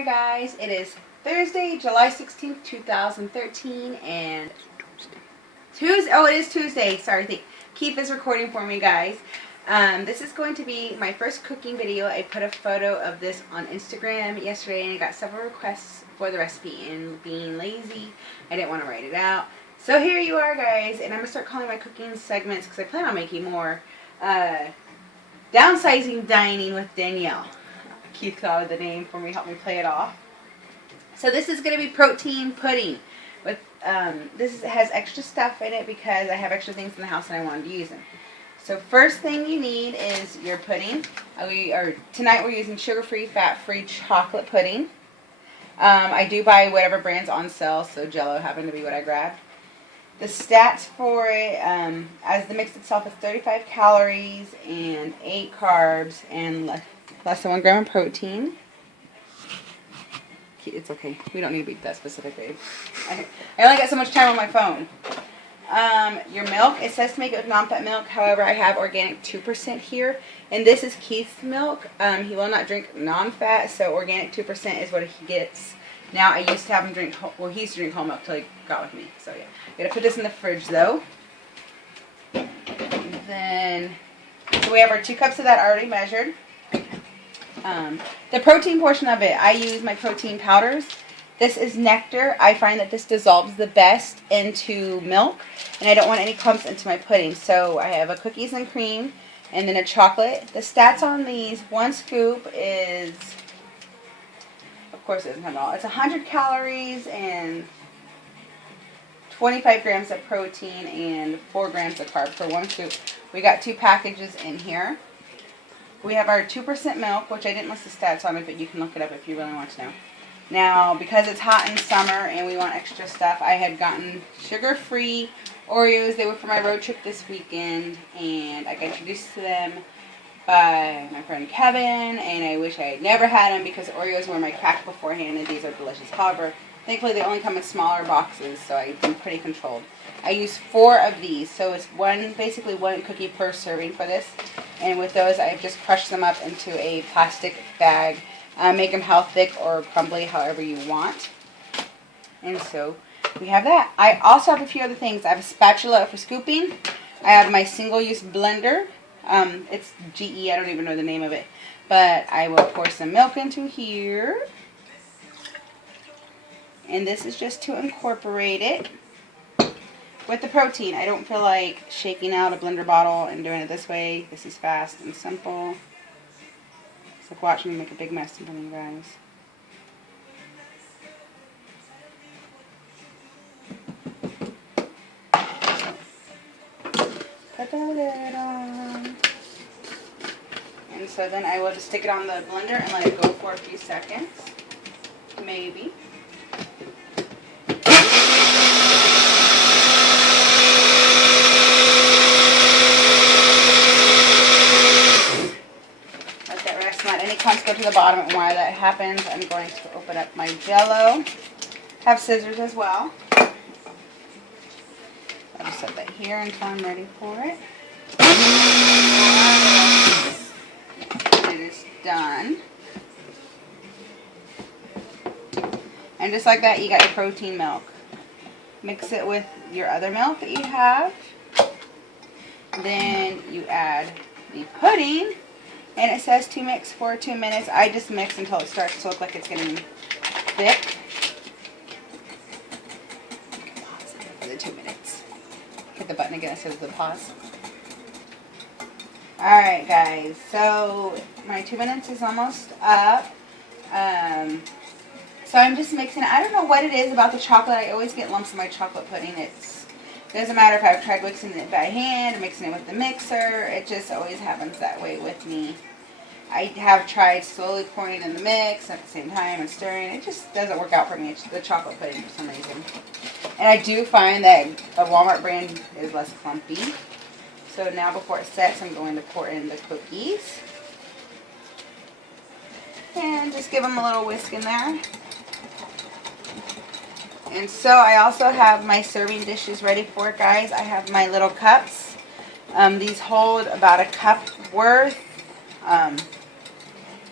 there, guys. It is Thursday, July 16th, 2013, and Tuesday. Oh, it is Tuesday. Sorry, Keith is recording for me, guys. This is going to be my first cooking video. I put a photo of this on Instagram yesterday, and I got several requests for the recipe. And being lazy, I didn't want to write it out. So here you are, guys, and I'm going to start calling my cooking segments because I plan on making more. Downsizing Dining with Danielle. Keith thought of the name for me, helped me play it off. So this is going to be protein pudding. With this has extra stuff in it because I have extra things in the house and I wanted to use them. So first thing you need is your pudding. Tonight we're using sugar-free, fat-free chocolate pudding. I do buy whatever brand's on sale, so Jello happened to be what I grabbed. The stats for it, as the mix itself, is 35 calories and 8 carbs and less than 1 gram of protein. It's okay. We don't need to be that specific, babe. I only got so much time on my phone. Your milk, it says to make it with non-fat milk. However, I have organic 2% here. And this is Keith's milk. He will not drink non-fat, so organic 2% is what he gets. Now, I used to have him drink, he used to drink whole milk till he got with me. So, yeah. I'm going to put this in the fridge, though. And then, so we have our 2 cups of that already measured. The protein portion of it, I use my protein powders. This is Nectar. I find that this dissolves the best into milk, and I don't want any clumps into my pudding. So I have a cookies and cream, and then a chocolate. The stats on these, 1 scoop is, of course it doesn't have it all, it's 100 calories and 25 grams of protein and 4 grams of carb for 1 scoop. We got 2 packages in here. We have our 2% milk, which I didn't list the stats on it, but you can look it up if you really want to know. Now, because it's hot in summer and we want extra stuff, I had gotten sugar-free Oreos. They were for my road trip this weekend, and I got introduced to them by my friend Kevin, and I wish I had never had them because Oreos were my crack beforehand, and these are delicious. However, thankfully they only come in smaller boxes, so I've been pretty controlled. I use 4 of these, so it's basically 1 cookie per serving for this. And with those, I've just crushed them up into a plastic bag. Make them how thick or crumbly, however you want. And so we have that. I also have a few other things. I have a spatula for scooping. I have my single-use blender. It's GE. I don't even know the name of it. But I will pour some milk into here. And this is just to incorporate it with the protein. I don't feel like shaking out a blender bottle and doing it this way. This is fast and simple. It's like watching me make a big mess in front of you guys. Put the lid on. And so then I will just stick it on the blender and let it go for a few seconds. Maybe. Clumps go to the bottom, and while that happens, I'm going to open up my Jello. Have scissors as well. I'll just set that here until I'm ready for it. It is done. And just like that, you got your protein milk. Mix it with your other milk that you have. Then you add the pudding. And it says to mix for 2 minutes. I just mix until it starts to look like it's getting thick. Pause for the 2 minutes. Hit the button again instead of the pause. Alright, guys. So my 2 minutes is almost up. So I'm just mixing it. I don't know what it is about the chocolate. I always get lumps in my chocolate pudding. It doesn't matter if I've tried mixing it by hand or mixing it with the mixer. It just always happens that way with me. I have tried slowly pouring in the mix at the same time and stirring. It just doesn't work out for me. It's the chocolate pudding for some reason. And I do find that a Walmart brand is less clumpy. So now before it sets, I'm going to pour in the cookies. And just give them a little whisk in there. And so I also have my serving dishes ready for it, guys. I have my little cups. These hold about a cup worth.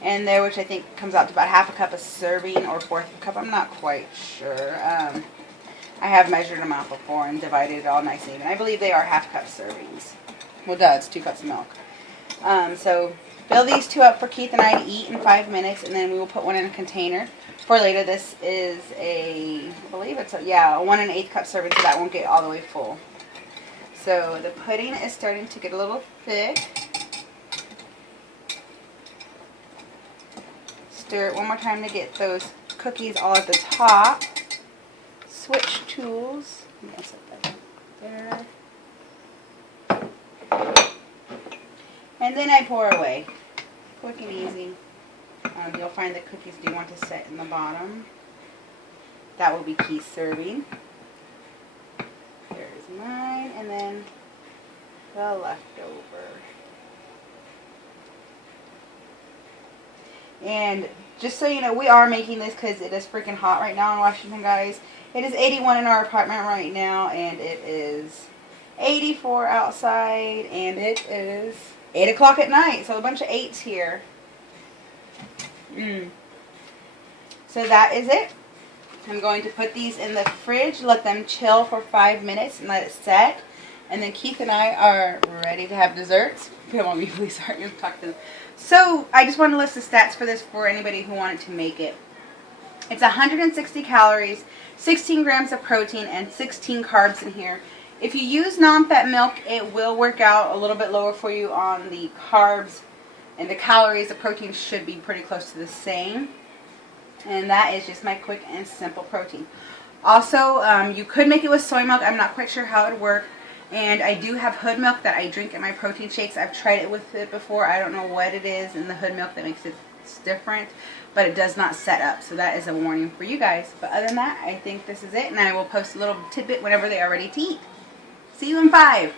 in there, which I think comes out to about half a cup of serving or fourth of a cup. I'm not quite sure. I have measured them out before and divided it all nice and even. I believe they are half cup servings. Well, duh, it's 2 cups of milk. So fill these 2 up for Keith and I to eat in 5 minutes, and then we will put one in a container for later. This is I believe it's a 1 1/8 cup serving, so that won't get all the way full. So the pudding is starting to get a little thick. Stir it one more time to get those cookies all at the top. Switch tools. Set that there. And then I pour away. Quick and easy. You'll find the cookies do want to set in the bottom. That will be Keith's serving. There's mine, and then the leftover. And just so you know, we are making this because it is freaking hot right now in Washington, guys. It is 81 in our apartment right now, and it is 84 outside, and it is 8 o'clock at night, so a bunch of 8s here. So that is it. I'm going to put these in the fridge, let them chill for 5 minutes, and let it set. And then Keith and I are ready to have desserts. Come on, please, sorry, I'm talking to them. So I just want to list the stats for this for anybody who wanted to make it. It's 160 calories, 16 grams of protein, and 16 carbs in here. If you use non-fat milk, it will work out a little bit lower for you on the carbs and the calories. The protein should be pretty close to the same. And that is just my quick and simple protein. Also, you could make it with soy milk. I'm not quite sure how it would work. And I do have hood milk that I drink in my protein shakes. I've tried it with it before. I don't know what it is in the hood milk that makes it different, but it does not set up. So that is a warning for you guys. But other than that, I think this is it. And I will post a little tidbit whenever they are ready to eat. See you in 5.